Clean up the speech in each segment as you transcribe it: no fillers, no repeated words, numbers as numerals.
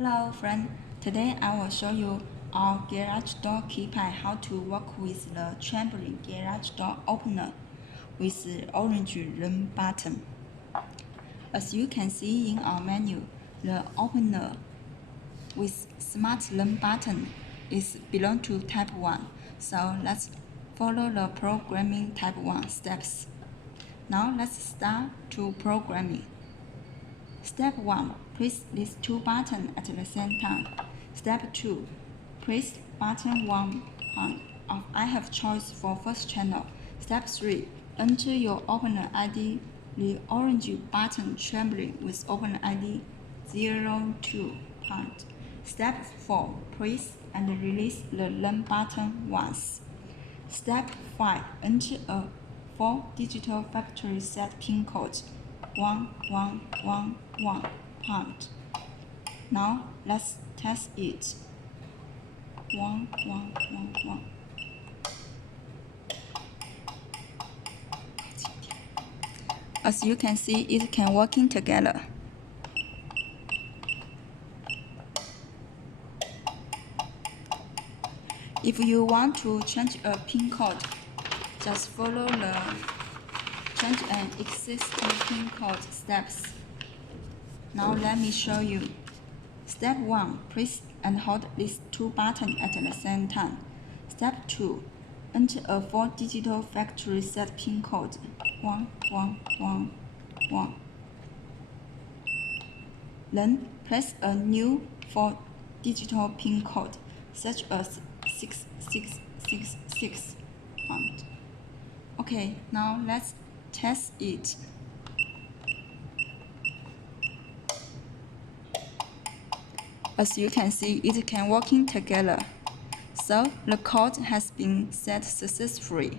Hello friend, today I will show you our garage door keypad how to work with the Chamberlain garage door opener with the orange run button. As you can see in our menu, the opener with smart run button is belong to type 1. So let's follow the programming type 1 steps. Now let's start to programming. Step 1. Press these two buttons at the same time. Step 2. Press button 1 of I have choice for first channel. Step 3. Enter your opener ID, the orange button Chamberlain with opener ID 02. Step 4. Press and release the run button once. Step 5. Enter a 4-digital factory set pin code 1111 . Now let's test it. 1111. As you can see, it can working together. If you want to change a pin code, just follow the change an existing pin code steps. Now let me show you. Step 1. Press and hold these two buttons at the same time. Step 2. Enter a 4-digital factory set pin code 1111. Then press a new 4-digital pin code such as 6666. Okay, now let's test it. As you can see, it can working together. So the code has been set successfully.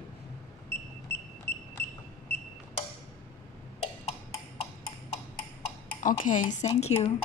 Okay, thank you.